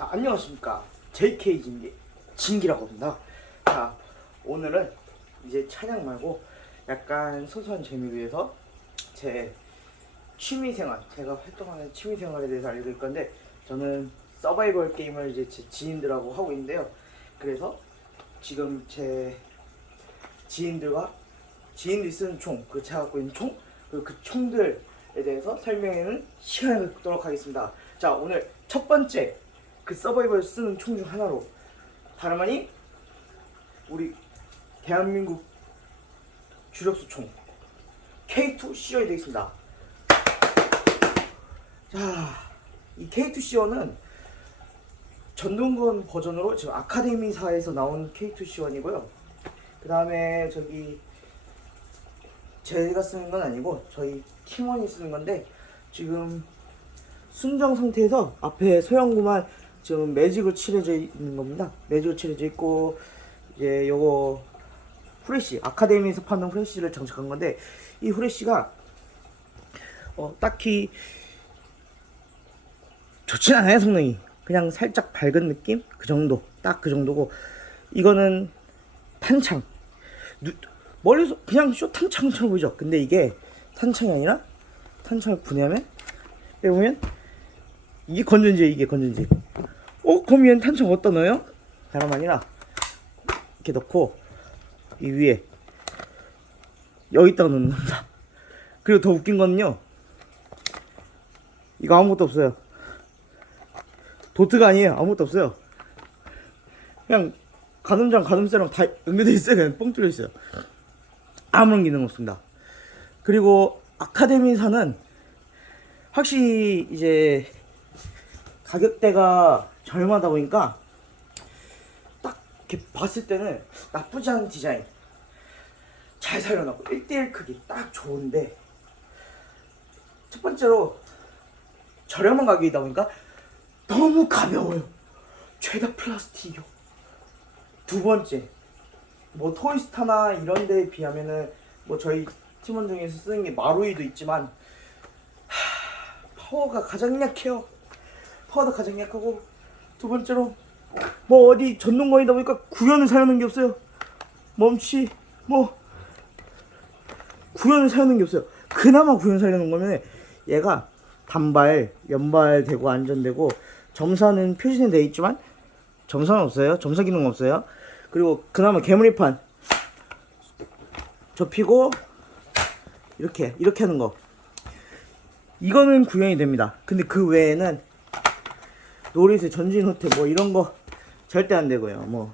자, 안녕하십니까. JK 진기, 진기라고 합니다. 자, 오늘은 이제 찬양 말고 약간 소소한 재미 위해서 제 취미 생활, 제가 활동하는 취미 생활에 대해서 알려드릴 건데, 저는 서바이벌 게임을 이제 제 지인들하고 하고 있는데요. 그래서 지금 제 지인들과 지인들이 쓰는 총, 그 제가 갖고 있는 총, 그리고 그 총들에 대해서 설명하는 시간을 갖도록 하겠습니다. 자, 오늘 첫 번째 그 서바이벌 쓰는 총 중 하나로 다름 아닌 우리 대한민국 주력수 총 K2 C1이 되겠습니다. 자, 이 K2 C1은 전동건 버전으로 지금 아카데미사에서 나온 K2 C1이고요. 그 다음에 저기 제가 쓰는 건 아니고 저희 팀원이 쓰는 건데 지금 순정 상태에서 앞에 소형구만 지금 매직으로 칠해져 있는 겁니다. 매직으로 칠해져 있고 이제 요거 후레쉬 아카데미에서 파는 후레쉬를 장착한 건데 이 후레쉬가 어, 딱히 좋진 않아요 성능이. 그냥 살짝 밝은 느낌? 그 정도. 딱 그 정도고. 이거는 탄창. 누, 멀리서 그냥 쇼 탄창처럼 보이죠? 근데 이게 탄창이 아니라 탄창을 분해하면 빼보면 이게 건전지 이게 건전지. 어? 얘는 탄창 어디다 넣어요? 다름 아니라 이렇게 넣고 이 위에 여기다가 넣는 겁니다. 그리고 더 웃긴 거는요. 이거 아무것도 없어요. 도트가 아니에요. 아무것도 없어요. 그냥 가늠장 가늠쇠랑 다 연결돼 있어요. 그냥 뻥 뚫려 있어요. 아무런 기능 없습니다. 그리고 아카데미사는 확실히 이제 가격대가 저렴하다 보니까 딱 이렇게 봤을 때는 나쁘지 않은 디자인. 잘 살려놨고 1대1 크기 딱 좋은데 첫 번째로 저렴한 가격이다 보니까 너무 가벼워요. 죄다 플라스틱이요. 두 번째 뭐 토이스타나 이런 데에 비하면은 뭐 저희 팀원 중에서 쓰는 게 마루이도 있지만 하, 파워가 가장 약해요 파워도 가장 약하고 두 번째로 뭐 어디 전동건이다 보니까 구현을 사용하는 게 없어요. 멈치 뭐 구현을 사용하는 게 없어요. 그나마 구현 사용하는 거면 얘가 단발 연발 되고 안전되고 점사는 표시는 돼 있지만 점사는 없어요. 점사 기능 없어요. 그리고 그나마 개머리판 접히고 이렇게 이렇게 하는 거. 이거는 구현이 됩니다. 근데 그 외에는 노리스 전진 호텔 뭐 이런 거 절대 안 되고요. 뭐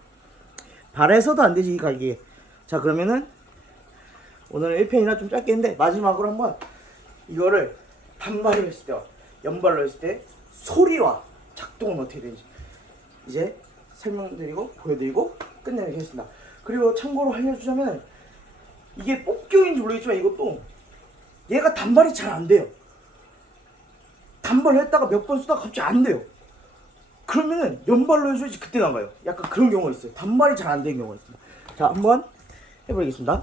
발에서도 안 되지 이 가격에 자 그러면은 오늘은 1편이나 좀 짧게 했는데 마지막으로 한번 이거를 단발로 했을 때와 연발로 했을 때 소리와 작동은 어떻게 되는지 이제 설명드리고 보여드리고 끝내겠습니다. 그리고 참고로 알려주자면 이게 뽑기용인지 모르겠지만 이것도 얘가 단발이 잘 안 돼요. 단발을 했다가 몇 번 쓰다가 갑자기 안 돼요 그러면은 연발로 해줘야지 그때 나가요. 약간 그런 경우가 있어요. 단발이 잘 안 되는 경우가 있습니다. 자 한번 해보겠습니다.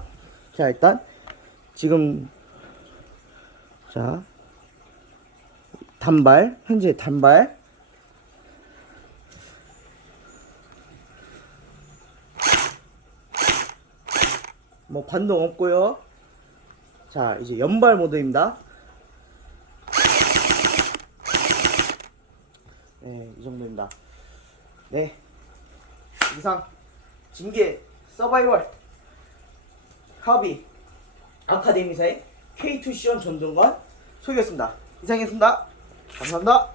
자 일단 지금 자 단발 현재 단발. 뭐 반동 없고요. 자 이제 연발 모드입니다 네, 이 정도입니다. 네. 이상 징계 서바이벌 합의 아카데미사의 K2 시원 전동관 소개였습니다. 이상이었습니다. 감사합니다.